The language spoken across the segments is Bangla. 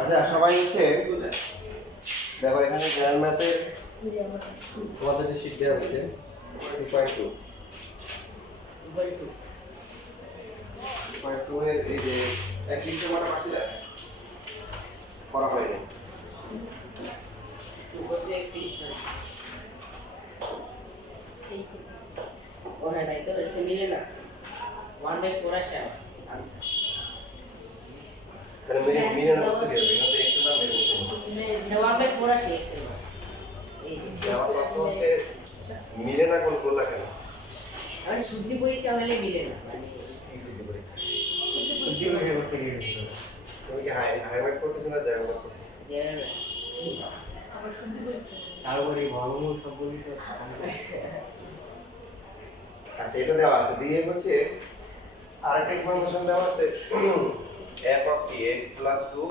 আচ্ছা সবাই হচ্ছে দেখো এখানে জেনারেল ম্যাথে তোমাদের যে শীট দেওয়া হয়েছে 2.2 এর এই যে এক লিখতে কটা পারছিলে পড়া হয়নি ও হ্যাঁ তাই তো এসে মিলে না 1/4 আসে আনসার তাহলে মিলে না বলছে কি হবে এখানে তো এক্স এর মান বের করতে হবে 1/4 আসে এক্স এর মান এই যে আমার প্রশ্ন হচ্ছে মিলে না কোন করলা কেন মানে শুদ্ধি পরীক্ষা হলে মিলে না মানে তুমি কি হাইলাইট করতেছ না জায়গা করতেছ জেনারেল তারপরে ঘনমূল সবগুলি তো আচ্ছা এটা দেওয়া আছে দিয়ে হচ্ছে আরেকটা ইনফরমেশন দেওয়া আছে f of x plus 2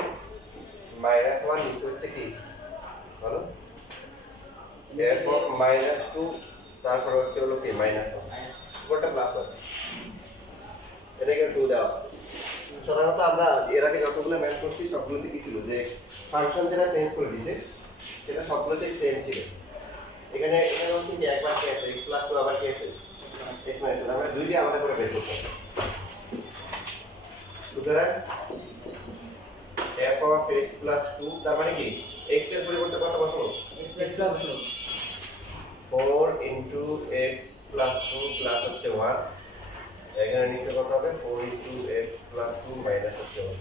minus 1 নিচে হচ্ছে কি বলো f of minus 2 তারপর হচ্ছে হলো কি minus 1 পুরোটা প্লাস হবে এটা এখানে 2 দেওয়া আছে সাধারণত আমরা এর আগে যতগুলো ম্যাথ করছি সবগুলোতে কি ছিল যে ফাংশন যেটা চেঞ্জ করে দিয়েছে সেটা সবগুলোতেই সেম ছিল এখানে হচ্ছে কি একবার কি আছে x plus 2 আবার কি আছে x minus 2 আমরা দুইটা আলাদা করে বের করতে হবে সুতরাং f of x plus 2 তার মানে কি x এর পরিবর্তে কত বসাবো x plus 2 4 into x plus 2 plus হচ্ছে 1 এখানে নিচে কত হবে 4 into x plus 2 minus হচ্ছে 1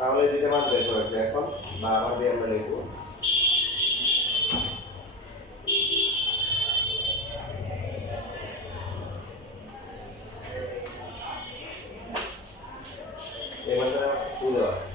তাহলে যেটা মান বের করেছে এখন বা আবার দিয়ে আমরা লিখবো এই মানটা 2 দেওয়া আছে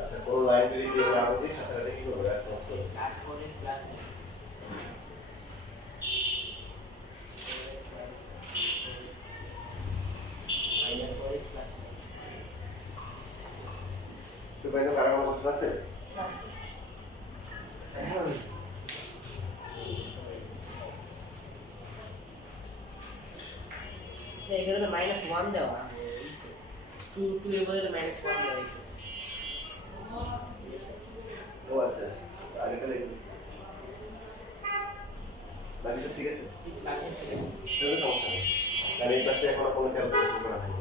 আচ্ছা কোন লাইন যদি কেউ না বুঝে সাথে সাথে কি করবে রেসপন্স করবে 4x plus minus 4x plus তো ভাই তো কারণ প্রশ্ন আছে এখানে তো -1 দেওয়া 2 এর বদলে -1 দেওয়া হয়েছে ও আচ্ছা আগেটা লিখে দিচ্ছি বাকি সব ঠিক আছে তাহলে সমস্যা নেই কারণ এই পাশে এখনো কোনো ক্যালকুলেশন করা হয়নি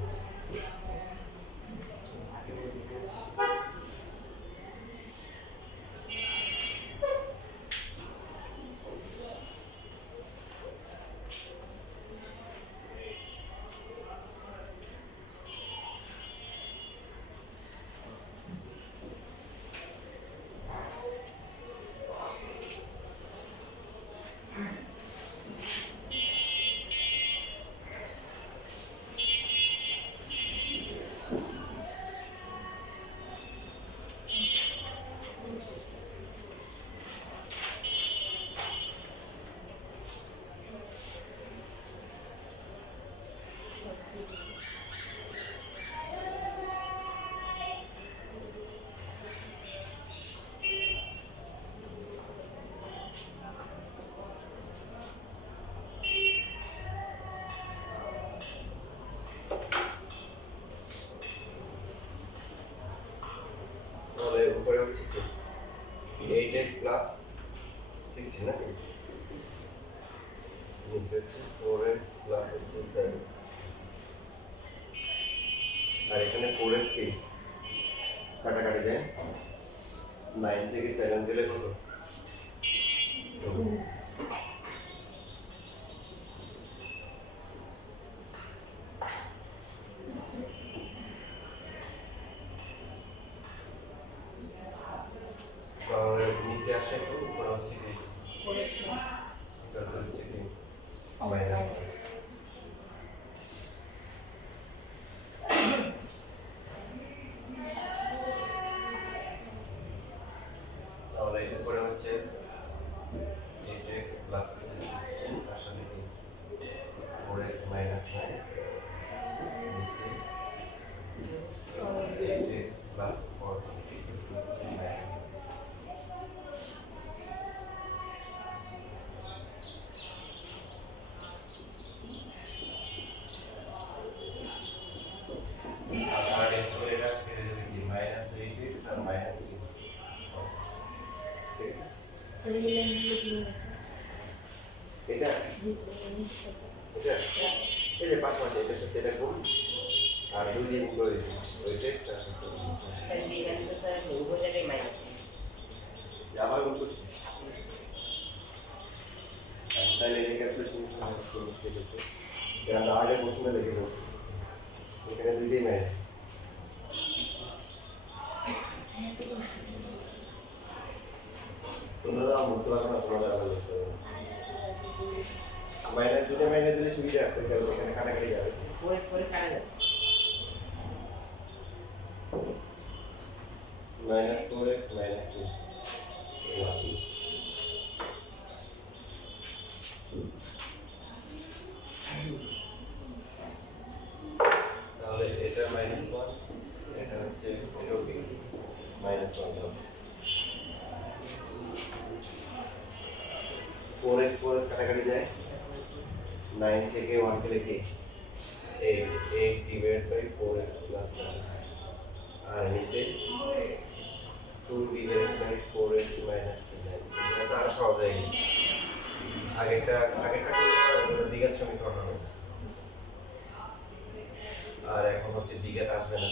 তাহলে উপরে হচ্ছে কি 8x প্লাস 16 নাকি নিচে হচ্ছে 4x প্লাস হচ্ছে 7 আর এখানে 4x কি কাটাকাটি যায় 9 থেকে 7 গেলে কত তাহলে নিচে আসে তো উপরে হচ্ছে কি এটা হচ্ছে কি মাইনাস তাহলে উপরে হচ্ছে 8x প্লাস হচ্ছে 16 তার সাথে কি 4x মাইনাস 9 নিচে 8x প্লাস 4 হচ্ছে মাইনাস আর এসে এটা কেটে দেবে কি মাইনাস 8x আর মাইনাস 3 ঠিক আছে এটা এটা এই যে পাঁচ মাসে এটার সাথে এটা গুণ আর 2 দিয়ে গুণ করে দিচ্ছি ওই টেক্স আর স্যার এখানে তো স্যার উভয় জায়গায় মাইনাস আবার গুণ করছি তাহলে এই ক্যালকুলেশন মিস্টেক হচ্ছে এটা আমরা আগে প্রশ্নে লিখে ফেলছি এখানে 2 দিয়ে মাইনাস তোমরা বুঝতে পারছো না তোমরা আবার লিখতে হবে মাইনাস 2 দিয়ে মাইনাস দিলে সুবিধা আছে কারণ এখানে কাটাকাটি যাবে 4x কাটা যাবে minus 4x minus 2 তাহলে এটা minus 1 এটা হচ্ছে এটাও কি minus 1 4x কাটাকাটি যায় 9 থেকে 1 কে লিখি 8 divided by 4x plus 7 আর নিচে 2 divided by 4x minus 9 এটা তো আরো সহজ হয়ে গেছে আগেরটা দ্বিঘাত সমীকরণ হবে আর এখন হচ্ছে দ্বিঘাত আসবে না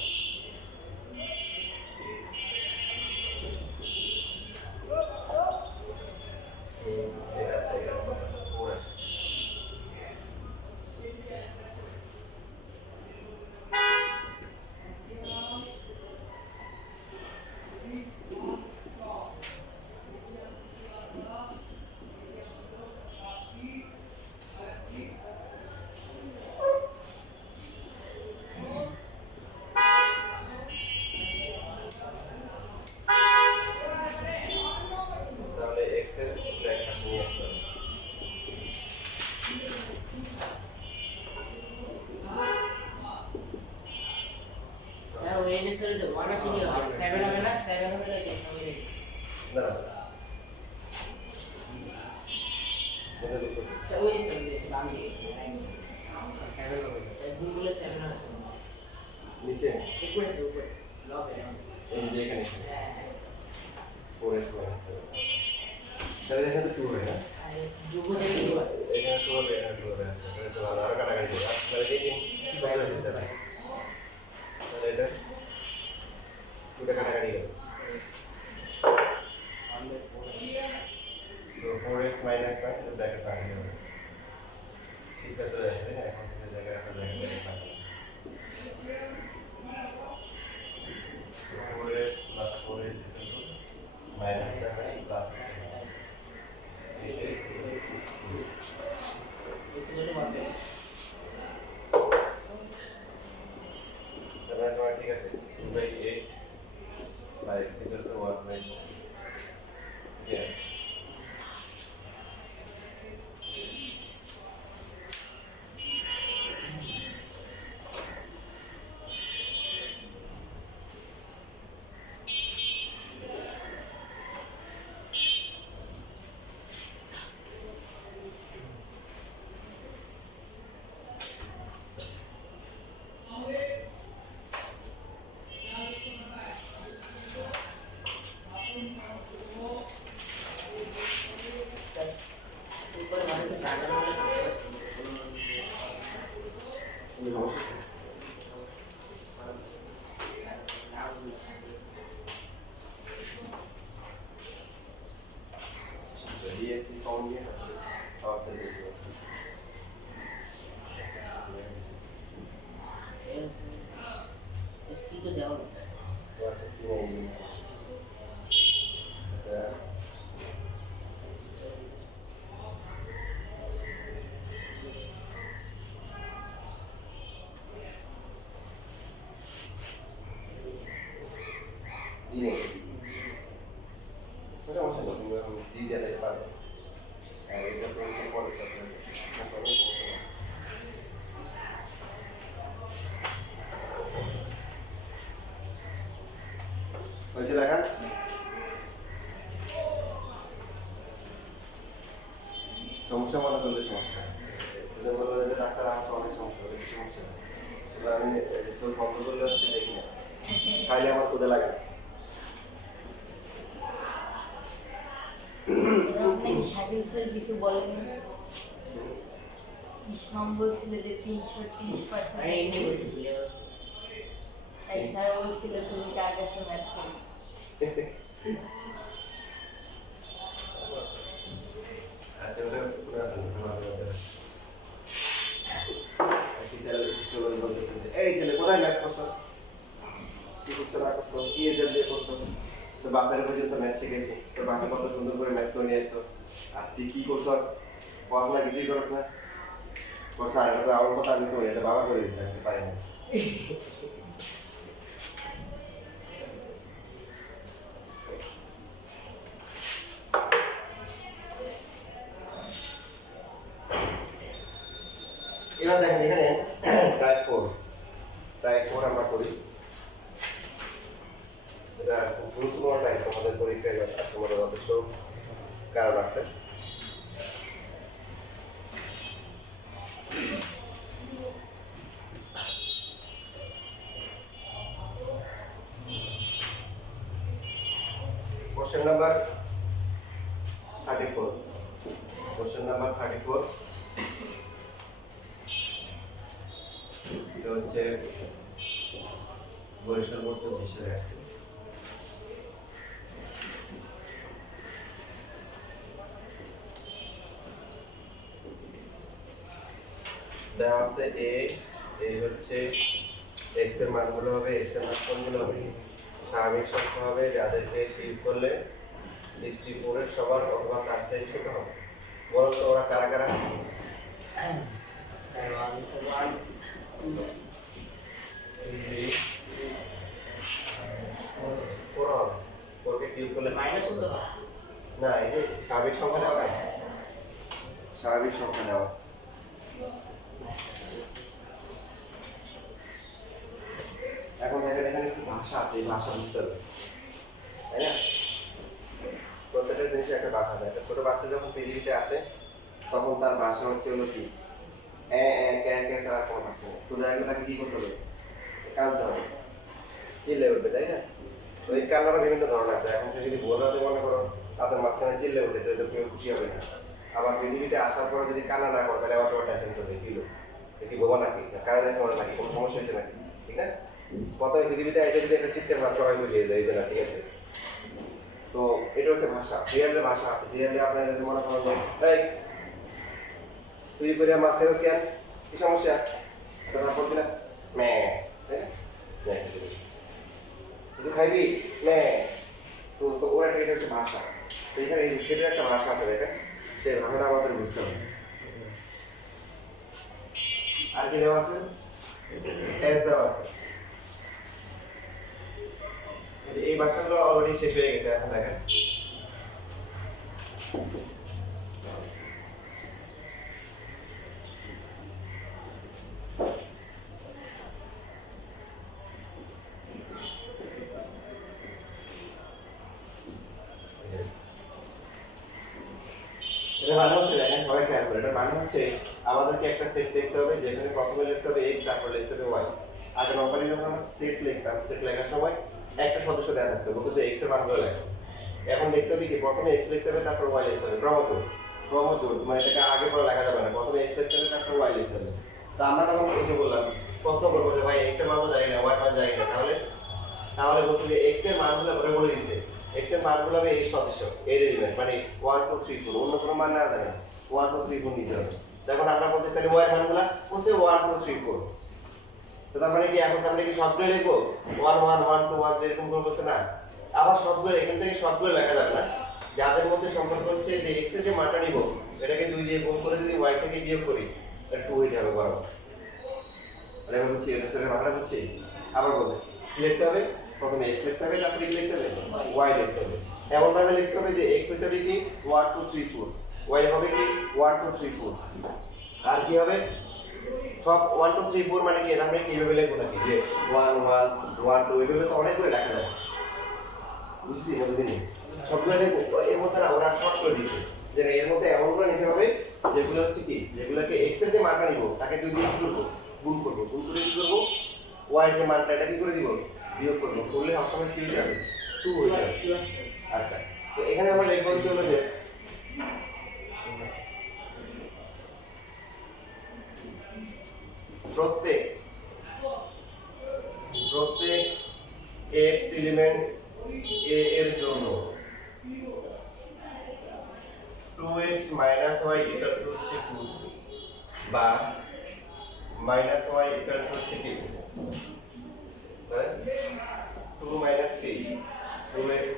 তাহলে x এর ব্র্যাকেট পাশে নিয়ে আসতে হবে স্যার ওই যে স্যার 1 আছে কি হবে 7 হবে না 7 হবে না যে সঙ্গে দাঁড়াও এটা তো স্যার ওই যে বাম দিকে 7 হবে স্যার দুগুলো 7 হবে নিচে উপরে উপরে লবে এই যে এখানে 4x minus 7 তাহলে এখানে তো 2 হবে না দুগো জায়গায় দুগো এখানে 2 হবে এখানে 2 হবে আচ্ছা তাহলে তো ভালো আরো কাটাকাটি হবে তাহলে দেখি কি ভালো হয়েছে তাহলে এটা 2টা কাটাকাটি গেল So 4x minus 9 এটা ব্র্যাকেট পাশে হবে ঠিক আছে এখন থেকে জায়গায় একটা জায়গায় পাবো 4x plus 4x minus 7 plus 8x এসে হবে ডিএসসি ফর্ম দিয়ে পাওয়ার সেন্টার সি তো দেওয়া নেই। আচ্ছা সিনে দিনে ছোটো মশা না তুমি এখন দি দিয়ে দিতে পারবে আর এটা তো হচ্ছে পরে হয়েছে লেখা সমস্যা মনে করলে সমস্যা এদের বললো যে ডাক্তার আমার তো অনেক সমস্যা হবে সমস্যা এবার আমি চোখ বন্ধ করলে হচ্ছে দেখি না খাইলে আমার ক্ষুদে লাগে না শাকিল স্যার কিছু বলেন ইসমাম বলছিল যে 330% আমি এমনি বলছি তাই স্যার বলছিল তুমি কার কাছে ম্যাথ করো আচ্ছা ওটা পুরো তোমার এই ছেলে কোথায় ম্যাথ করছো কি করছো না করছো কি এজেন্ট দিয়ে করছো তো বাপের পর্যন্ত ম্যাথ শিখেছি তোর বাপে কত সুন্দর করে ম্যাথ করে নিয়ে আসতো আর তুই কি করছস পড়াশোনা কিছুই করছ না করছো আর তো আমার কথা আমি করি এটা বাবা করে দিচ্ছে আমি পারি না এবার দেখেন এখানে টাইপ 4 আমরা করি এটা গুরুত্বপূর্ণ টাইপ আমাদের পরীক্ষায় তোমাদের যথেষ্ট কারণ আছে কোশ্চেন নাম্বার 34 কোশ্চেন নাম্বার 34 এটা হচ্ছে বরিশাল বোর্ড 24 আসছে দেওয়া আছে এ হচ্ছে এক্স এর মানগুলো হবে এক্স এর মান কোনগুলো হবে স্বাভাবিক সংখ্যা হবে যাদেরকে কিউব করলে 64 এর সমান অথবা তার চেয়ে ছোট হবে বলো তো ওরা কারা কারা ফোর হবে ফোরকে কিউব করলে মাইনাস হতো না এই যে স্বাভাবিক সংখ্যা দেওয়া নাই স্বাভাবিক সংখ্যা দেওয়া আছে এখন দেখেন এখানে একটু ভাষা আছে এই ভাষা বুঝতে হবে তাই না প্রত্যেকটা জিনিসের একটা ভাষা আছে একটা ছোট বাচ্চা যখন পৃথিবীতে আসে তখন তার ভাষা হচ্ছে হলো কি কে ছাড়া কোনো ভাষা নেই তোদের আগে তাকে কি করতে হবে কাঁদতে হবে চিল্লে উঠবে তাই না তো এই কান্নারও বিভিন্ন ধরনের আছে এখন সে যদি বোঝাতে মনে করো তাদের মাঝখানে চিল্লে উঠে তো কেউ খুশি হবে না আবার পৃথিবীতে আসার পরে যদি কান্না না করে তাহলে আবার সবাই টেনশন করবে কিলো কি বোবা নাকি কারণ এসে মনে নাকি কোনো সমস্যা হয়েছে নাকি ঠিক না প্রথমে পৃথিবীতে এটা যদি একটা চিত্তের মাত্রা সবাই বুঝিয়ে দেয় যে না ঠিক আছে তো এটা হচ্ছে ভাষা ক্লিয়ারের ভাষা আছে ক্লিয়ারে আপনারা যদি মনে করেন এই তুই করে মাছ খেয়েছ কেন কি সমস্যা তারপর দিলা মে তাই না কিছু খাইবি মে তো তো ওর একটা এটা হচ্ছে ভাষা তো এখানে এই সেটার একটা ভাষা আছে দেখেন সেই ভাষাটা আমাদের বুঝতে হবে আর কি দেওয়া আছে এস দেওয়া আছে এই ভাষাগুলো অলরেডি শেষ হয়ে গেছে এখন দেখেন এটা মানে হচ্ছে দেখেন সবাই খেয়াল করে এটা মানে হচ্ছে আমাদেরকে একটা সেট দেখতে হবে যেখানে প্রথমে লিখতে হবে x তারপর লিখতে হবে y আগে নরমালি যখন আমরা সেট লিখতাম সেট লেখার সময় একটা সদস্য দেওয়া থাকতো বলতে x এর মানগুলো লেখো এখন লিখতে হবে কি প্রথমে x লিখতে হবে তারপর y লিখতে হবে ক্রমজোড় মানে এটাকে আগে পরে লেখা যাবে না প্রথমে x লিখতে হবে তারপর y লিখতে হবে তো আমরা তখন কিছু বললাম প্রশ্ন করবো যে ভাই এক্স এর মান তো জানি না ওয়াই মান জানি না, তাহলে তাহলে বলছে যে এক্স এর মানগুলো ওরা বলে দিছে এক্স এর মানগুলো হবে এই সদস্য এর এলিমেন্ট মানে 1 2 3 4 অন্য কোনো মান না জানে না 1 2 3 4 নিতে হবে। দেখুন আমরা বলতে তাহলে ওয়াই মানগুলো হচ্ছে 1 2 3 4। তো তার মানে কি এখন আমরা কি সবগুলো লিখবো 1 1 1 2 1 এরকম করে বলতে না, আবার সবগুলো এখান থেকে সবগুলো লেখা যাবে না, যাদের মধ্যে সম্পর্ক হচ্ছে যে x এর যে মানটা নিব এটাকে 2 দিয়ে গুণ করে যদি y থেকে বিয়োগ করি এটা 2 হয়ে যাবে বরাবর। তাহলে আমরা বুঝছি এটা সেটা আমরা বুঝছি। আবার বলতে কি লিখতে হবে, প্রথমে x লিখতে হবে তারপরে কি লিখতে হবে y লিখতে হবে। এমন ভাবে লিখতে হবে যে x হইতে হবে কি 1 2 3 4, y হবে কি 1 2 3 4, আর কি হবে সব 1 2 3 4 মানে কি এটা আমরা কিভাবে লিখব নাকি যে 1 1 1 2 এভাবে তো অনেক করে লেখা যায়, বুঝছি না বুঝিনি সবগুলো দেখো এর মধ্যে না ওরা শর্ট করে দিয়েছে যে এর মধ্যে এমন করে নিতে হবে যেগুলো হচ্ছে কি যেগুলোকে x এর যে মানটা নিব তাকে 2 দিয়ে কি করব গুণ করব, গুণ করে কি করব y এর যে মানটা এটা কি করে দিব বিয়োগ করব, করলে সবসময় কি হয়ে যাবে 2 হয়ে যাবে। আচ্ছা তো এখানে আমরা লিখব হচ্ছে হলো যে প্রত্যেক x এলিমেন্টস a এর জন্য 2x y ইকুয়াল টু হচ্ছে 2 বা মাইনাস y ইকুয়াল টু হচ্ছে কি 2 মাইনাস কি 2x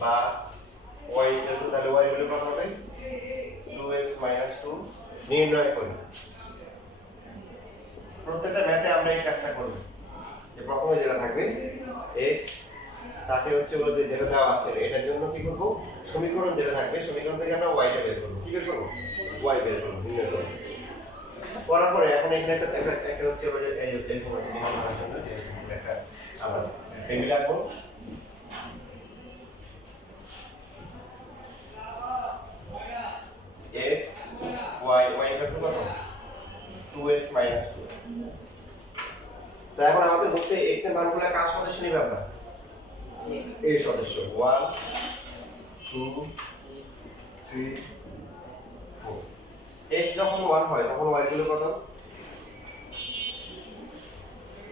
বা y ইকুয়াল টু তাহলে y ভ্যালু কত হবে 2x মাইনাস 2 নির্ণয় করি। প্রত্যেকটা ম্যাথে আমরা এই কাজটা করব যে প্রথমে যেটা থাকবে x তাকে হচ্ছে বলে যে যেটা দেওয়া আছে এটার জন্য কি করব সমীকরণ যেটা থাকবে সমীকরণ থেকে আমরা y টা বের করব, কি বের করব y বের করব নির্ণয় করব। করার পরে এখন এখানে একটা হচ্ছে বলে এই এরকম আছে নির্ণয়ের জন্য যে একটা আমরা ফ্যামিলি রাখবো x y ইকুয়াল টু কত 2x মাইনাস 2। তো এখন আমাদের বলছে x এর মানগুলো কার সদস্য নিবে আমরা এই সদস্য 1 2 3 4। x যখন 1 হয় তখন y গুলো কত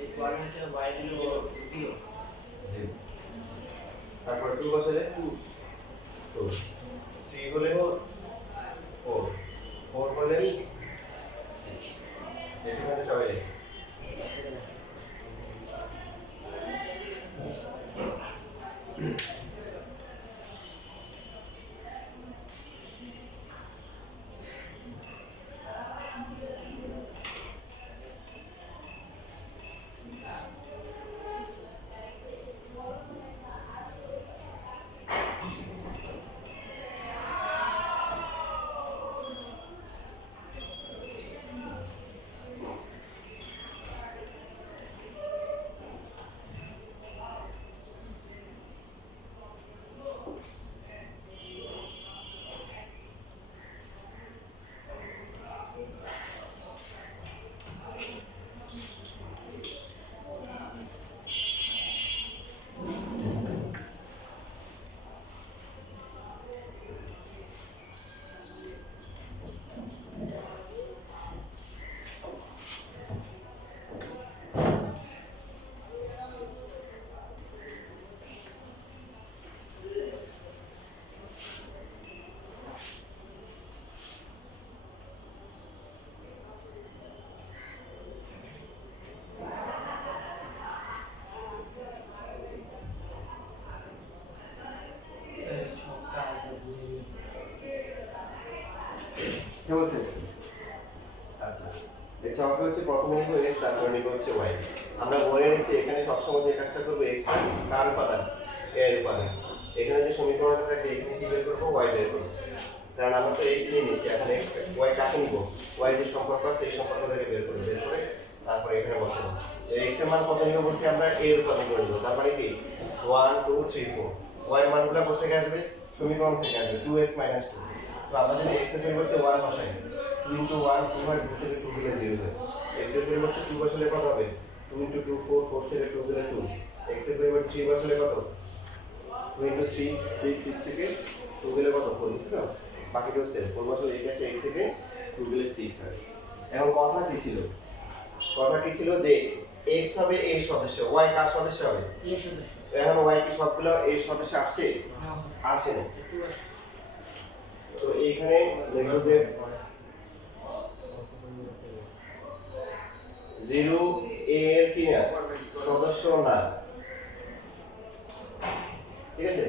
x 1 হচ্ছে y হলো 0, তারপর 2 বসালে 2 3 হলে 4 4 হলে 6 যেখানে সবাই লিখে কি বলছে? আচ্ছা এই ছকটা হচ্ছে প্রথমে নিব x তারপর নিব হচ্ছে y। আমরা বলে নিয়েছি এখানে সবসময় যে কাজটা করব x কার উপাদান এর উপাদান, এখানে যে সমীকরণটা থাকে এখানে কি বের করব y বের করব, কারণ আমরা তো x নিয়ে নিচ্ছি এখন x y কাকে নিব y যে সম্পর্ক আছে এই সম্পর্ক থেকে বের করব, বের করে তারপর এখানে বসাবো। x এর মান কত নিব বলছি আমরা a এর উপাদান করে নিব, তারপরে কি 1 2 3 4 y এর মানগুলো কোথা থেকে আসবে সমীকরণ থেকে আসবে 2x 2। সো আমরা যদি x এর পরিবর্তে 1 বসাই 2 * 1 2 হয় 2 থেকে 2 গেলে 0 হয়, x এর পরিবর্তে 2 বসালে কত হবে 2 * 2 4 4 থেকে 2 গেলে 2, x এর পরিবর্তে 3 বসালে কত 2 * 3 6 6 থেকে 2 গেলে কত 4 বুঝছো, বাকি তো সেম 4 বসালে 8 আসে 8 থেকে 2 গেলে 6 হয়। এখন কথা কি ছিল কথা কি ছিল যে x হবে a সদস্য, y কার সদস্য হবে? এর সদস্য এখন y কি সবগুলো a সদস্য আসছে? আসে না। তো এইখানে দেখো যে 0 a এর কি না সদস্য না, ঠিক আছে?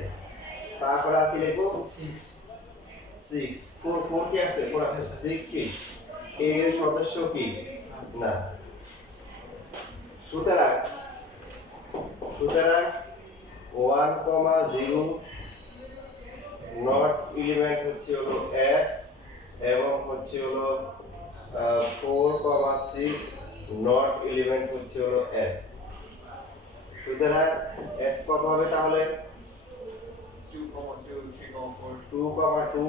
তারপর আর কি লিখবো? 6 4 কি আছে? 4 আছে। 6 কি a এর সদস্য কি না। সুতরাং 1,0 নট এলিমেন্ট হচ্ছে হলো s এবং হচ্ছে হলো 4,6 নট এলিমেন্ট হচ্ছে হলো s। সুতরাং s কত হবে তাহলে? 2,2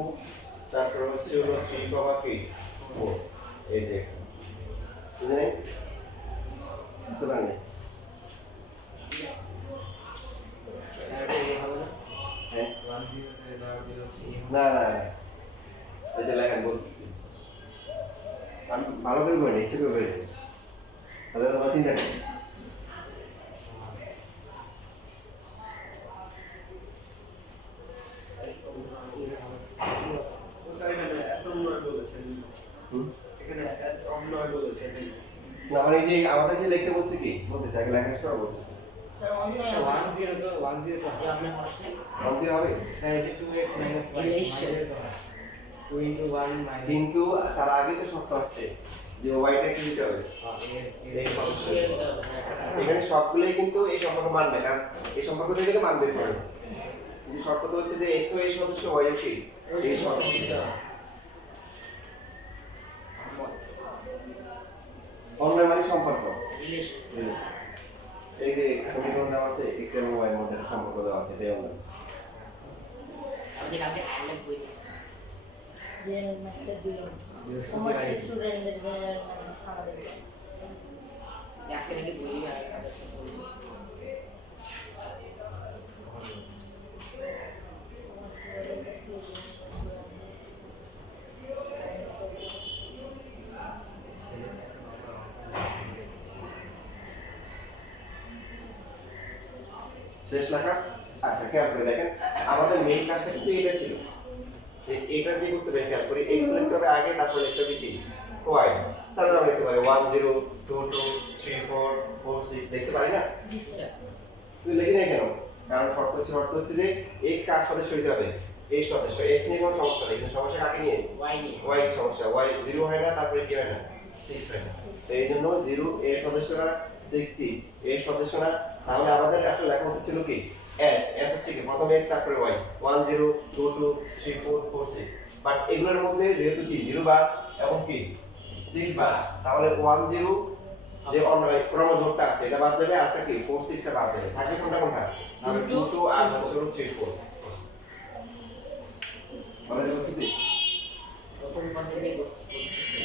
তারপর হচ্ছে হলো 3,4 এই যে বুঝলেন? সুতরাং হ্যাঁ? না না না এই যে লেখেন বলতেছি আমি ভালো করে বলি ইচ্ছে করে বলি তাহলে তোমার চিন্তা নেই। না মানে এই যে আমাদের যে লিখতে বলছে কি বলতেছে আগে লেখা শুরু বলতেছে স্যার অন্যায় 10 তো 10 তো যে আপনি পড়াশোনা মন্দির হবে স্যার এই যে 2x - 1 Relation. 2 * 1 - কিন্তু তার আগে তো শর্ত আছে যে ওয়াইটা কি দিতে হবে এই সদস্য এখানে সবগুলোই কিন্তু এই সম্পর্ক মানবে কারণ এই সম্পর্ক থেকে তো মানবে পড়েছে কিন্তু শর্ত তো হচ্ছে যে x ও এই সদস্য y ও কি এই সদস্য অন্য মানে সম্পর্ক রিলেশন এই যে সমীকরণ দেওয়া আছে x এবং y এর মধ্যে একটা সম্পর্ক দেওয়া আছে এটাই আমরা আমাদের কাছে আইল্যান্ড বই দিচ্ছে জেনারেল ম্যাথটা দিলাম কমার্স স্টুডেন্টদের জেনারেল ম্যাথ আমাদের আজকে নাকি বই দিবে আর কাছে বই শেষ লেখা আচ্ছা খেয়াল করে দেখেন আমাদের মেইন কাজটা কিন্তু এটা ছিল যে এটা কি করতে হবে খেয়াল করি x লিখতে হবে আগে তারপর লিখতে হবে কি y তাহলে আমরা লিখতে পারি 1 0 2 2 3 4 4 6 লিখতে পারি না দিচ্ছে তুই লিখি না কেন কারণ শর্ত হচ্ছে যে x কার সদস্য হইতে হবে এই সদস্য x নিয়ে কোনো সমস্যা নেই কিন্তু সমস্যা কাকে নিয়ে ওয়াই নিয়ে y এর সমস্যা y 0 হয় না তারপরে কি হয় না 6 হয় না তো এই জন্য 0 এর সদস্য না 6 কি এর সদস্য না তাহলে আমাদের আসলে লেখা উচিত ছিল কি s হচ্ছে কি প্রথমে x তারপরে y 1 0 2 2 3 4 4 6 বাট এগুলোর মধ্যে যেহেতু কি 0 বাদ এবং কি 6 বাদ তাহলে 1 0 যে অন্য ক্রমযোগটা আছে এটা বাদ যাবে আর কি 4 6 টা বাদ যাবে থাকবে কোনটা কোনটা তাহলে 2 2 আর হচ্ছে 3 4 বলা যাবে কি প্রথম পদ্ধতি করতেছে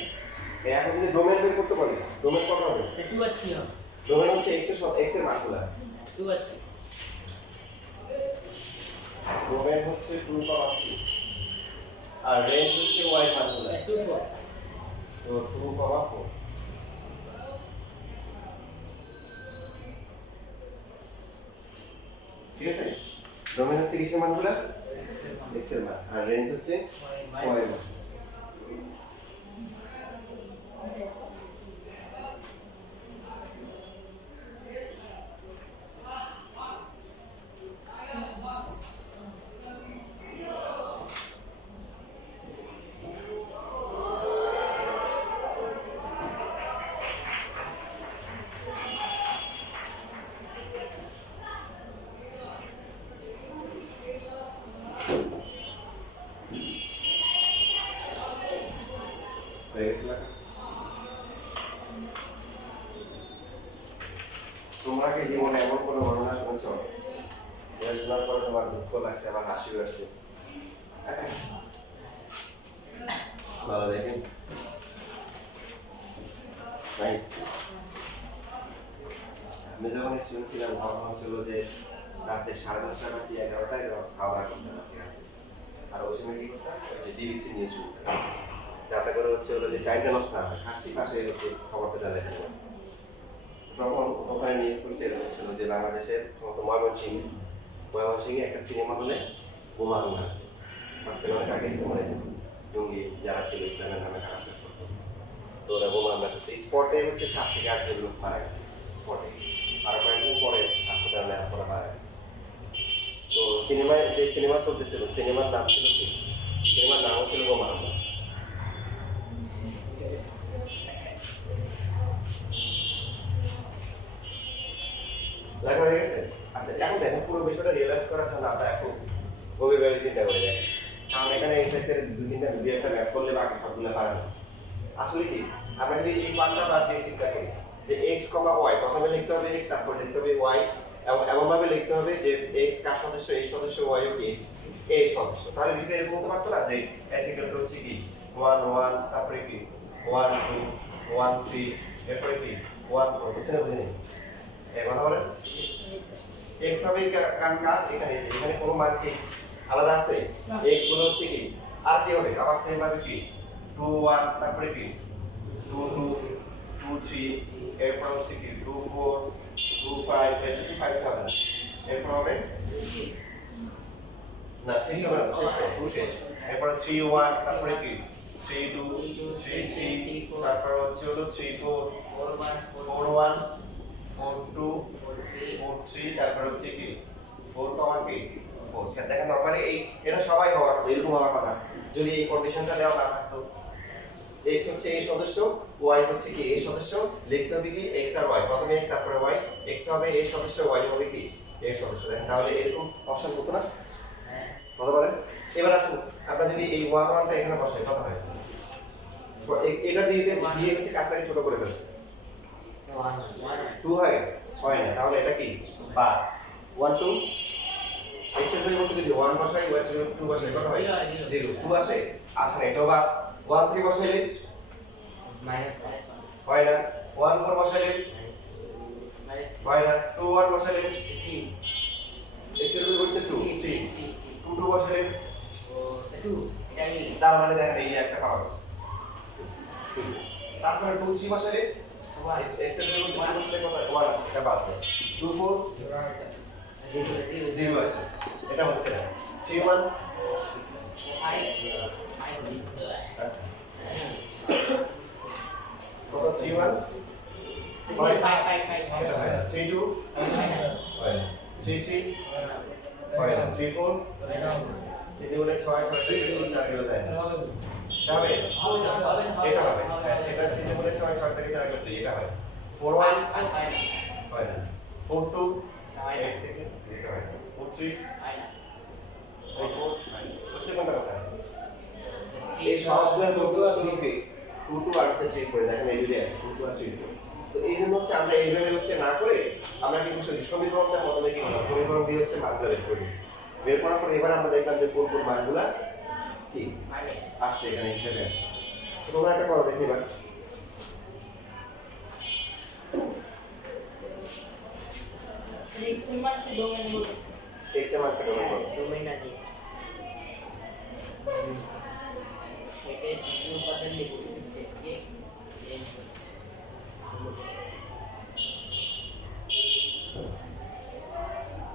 এখন যদি ডোমেন বের করতে পারি ডোমেন কত হবে সে 2 আর 3 হবে ডোমেন হচ্ছে x এর মানগুলো 2 আর 3 ডোমেন হচ্ছে 2,3 আর রেঞ্জ হচ্ছে y এর মানগুলো 2 4 সো 2,4 ঠিক আছে ডোমেন হচ্ছে কিসের মানগুলো x এর মান আর রেঞ্জ হচ্ছে y এর মান হয়ে গেছে লেখা? তোমরা কি জীবনে এমন কোনো ঘটনা শুনেছ যেটা শোনার পরে তোমার দুঃখ লাগছে আবার হাসিও আসছে ভালো দেখেন নাই আমি যখন শুনছিলাম তখন ছিল যে রাতে 10:30 বা 11টায় খাওয়া দাওয়া করতাম আর ওই সময় কি করতাম যে ডিবিসি নিয়ে শুনতাম যাতে করে হচ্ছে হলো যে টাইমটা নষ্ট না হয় খাচ্ছি পাশে হচ্ছে খবরটা যা লেখা তখন ওখানে নিউজ করছে এরকম ছিল যে বাংলাদেশের ময়মনসিংহে একটা সিনেমা হলে বোমা হামলা আছে মাঝখানে আগে মানে জঙ্গি যারা ছিল ইসলামের নামে খারাপ কাজ করতো তো ওরা বোমা হামলা করছে স্পটে হচ্ছে 7 থেকে 8 জন লোক মারা গেছে স্পটে আর কয়েকদিন পরে হাসপাতালে নেওয়ার পরে মারা গেছে তো সিনেমায় যে সিনেমা চলতেছিল সিনেমার নাম ছিল কি সিনেমার নামও ছিল বোমা হামলা লেখা হয়ে গেছে আচ্ছা এখন দেখেন পুরো বিষয়টা রিয়েলাইজ করার জন্য আমরা একটু গভীরভাবে চিন্তা করে দেখেন কারণ এখানে এই ক্ষেত্রে দুই একটা ম্যাপ করলে বাকি সবগুলো পারে না আসলে কি আমরা যদি এই পার্টটা বাদ দিয়ে চিন্তা করি যে এক্স কমা ওয়াই প্রথমে লিখতে হবে এক্স তারপর লিখতে হবে ওয়াই এবং এমনভাবে লিখতে হবে যে এক্স কার সদস্য এই সদস্য ওয়াই ও কি এই সদস্য তাহলে বিষয়টা এরকম হতে পারতো না যে এস ইকুয়াল টু হচ্ছে কি 1 1 তারপরে কি 1 2 1 3 এরপরে কি 1 4 বুঝছেন বুঝেনি এই কথা বলেন x হবে কার এখানে এখানে কোনো মান কি আলাদা আছে x গুলো হচ্ছে কি আর কি হবে আবার সেম ভাবে কি 2 1 তারপরে কি 2 2 2 3 এরপর হচ্ছে কি 2 4 2 5 এর থেকে 5 হবে এরপর হবে না 6 হবে না শেষ তো 2 শেষ এরপর 3 1 তারপরে কি 3 2 3 3 তারপর হচ্ছে হলো 3 4 4 1 4 2 4 3 তারপর হচ্ছে কি 4 কমা কি 4 দেখেন নরমালি এই এটা সবাই হওয়ার কথা এরকম হওয়ার কথা যদি এই কন্ডিশনটা দেওয়া না থাকতো x হচ্ছে এই সদস্য y হচ্ছে কি এই সদস্য লিখতে হবে কি x আর y প্রথমে x তারপরে y x হবে এই সদস্য y হবে কি এই সদস্য দেখেন তাহলে এরকম অপশন হতো না কথা বলেন এবার আসুন আমরা যদি এই 1 1 টা এখানে বসাই কত হয় এটা দিয়ে হচ্ছে কাজটাকে ছোট করে ফেলছে 2 হয় হয় না তাহলে এটা কি বা 1 2 x এর পরিবর্তে যদি 1 বসাই y এর পরিবর্তে 2 বসাই কত হয় 0 2 আসে আসলে এটা বা 1 3 বসাইলে মাইনাস হয় না 1 4 বসাইলে হয় না 2 1 বসাইলে x এর পরিবর্তে 2 3 2 2 বসাইলে তার মানে দেখেন এই যে একটা পাওয়া গেছে তারপরে 2 3 বসাইলে x এর পরিবর্তে 2 বসাইলে কত হয় 1 এটা বাদ দাও 2 4 0 আছে এটা হচ্ছে না 3 1 কত 3 1 এটা হয় না 3 2 হয় না 3 3 হয় না 3 4 যদি বলে 6 6 থেকে 4 কিলো যায় না তবে এটা হবে এটা যদি বলে 6 6 থেকে 4 কিলো এটা হয় 4 1 হয় না 4 2 8 থেকে এটা হয় না 4 3 4 হচ্ছে কোনটা কথা এই সবগুলোর মধ্যে শুধু কি 2 2 আর হচ্ছে 3 করে দেখেন এই দুটো আছে 2 2 আর 3 তো এই জন্য হচ্ছে আমরা এইভাবে হচ্ছে না করে আমরা কি করছি সমীকরণটা প্রথমে কি করলাম সমীকরণ দিয়ে হচ্ছে মানগুলো বের করে দিয়েছি বের করার পর এবার আমরা দেখলাম যে কোন কোন মানগুলা কি আসছে এখানে হিসেবে তোমরা একটা করো দেখি এবার x এর মান কি ডোমেন বলতেছে x এর মান কত করব ডোমেইন আছে এটা দ্বিতীয় উপাদান নিয়ে বলতেছে যে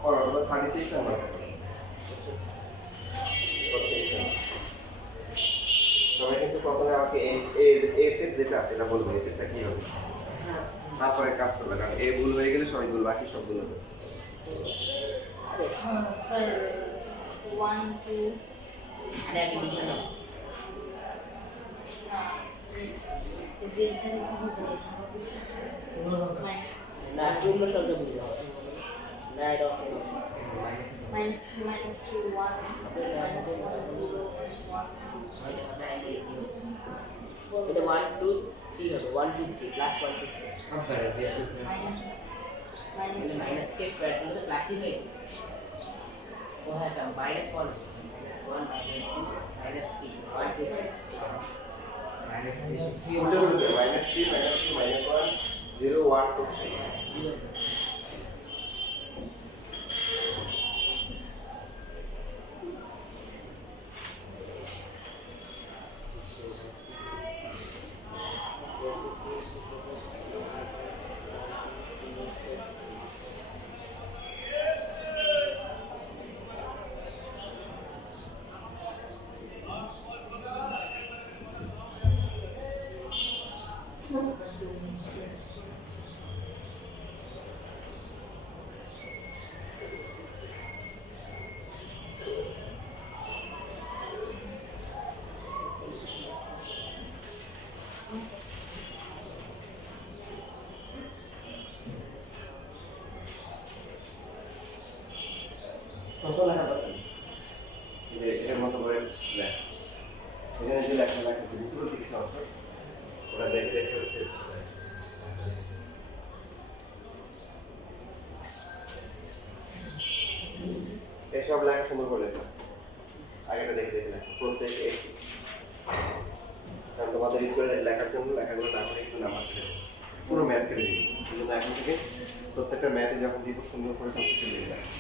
করো তোমরা 36 নাম্বার তবে কিন্তু প্রথমে আমাকে এস এর যেটা আছে এটা বলবো এস এরটা কি হবে তারপরে কাজ করবে কারণ এ ভুল হয়ে গেলে সবই ভুল বাকি সব ভুল হবে স্যার 1 2 আরে আমি লিখে নাও যে এখানে কি বুঝলে না পূর্ণ শব্দ বুঝতে হবে না এটা অসম্ভব minus 2 1 minus 1 0 এটা 1 2 3 হবে 1 2 3 প্লাস 1 2 3 আপনারা যে minus মাইনাস কে স্কয়ার করলে প্লাসই হয়ে যাবে ও হ্যাঁ তা মাইনাস 1 মাইনাস 1 মাইনাস 2 মাইনাস 3 1 2 3 উল্টো উল্টো -3 -2 -1 0 1 2 3 0 1 কত লেখা দরকার নেই। যে এর মতো করে লেখ, এখানে যে লেখা লেখা আছে বুঝতে পারছি কিছু অংশ, ওরা দেখে দেখে হচ্ছে এসব লেখা সুন্দর করে লেখা, আগেটা দেখে দেখে লেখা প্রত্যেক এক্স। কারণ তোমাদের স্কুলের লেখার জন্য লেখাগুলো না করে একটু নাম্বার কেটে দেবে, পুরো ম্যাথ কেটে দিবে। কিন্তু এখন থেকে প্রত্যেকটা ম্যাথে যখন দিব সুন্দর করে সব কিছু লিখে রাখবে।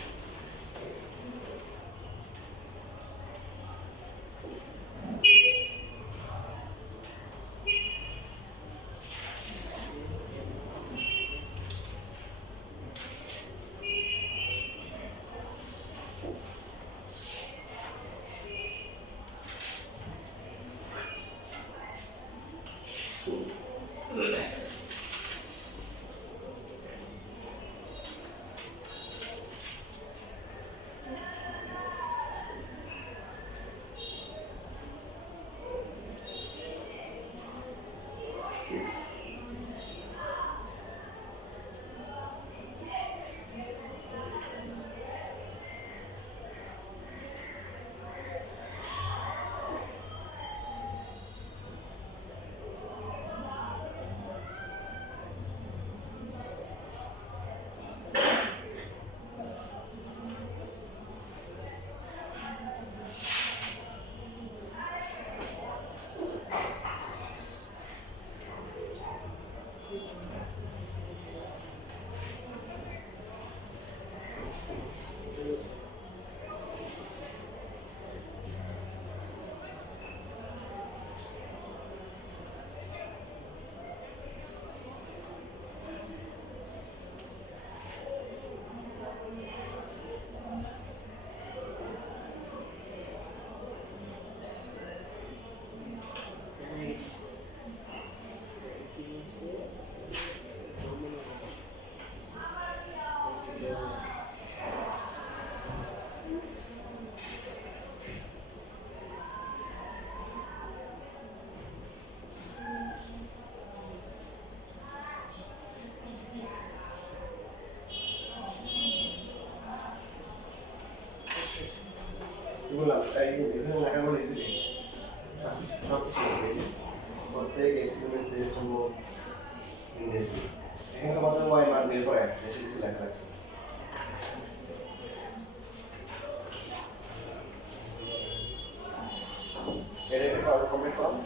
বললাম এই এখানে লেখাগুলো লিখে দিই, সব কিছু লিখে দিই, প্রত্যেক এক্সপেরিমেন্টের জন্য ইংরেজি। এখানে তোমাদের ওয়াই মান বের করে আসছে, এসে কিছু লেখা রাখবে। এটা একটা কমেন্ট করো,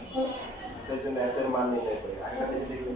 এর জন্য এতের মান নির্ণয় করি, আগেটা দেখে দেখবে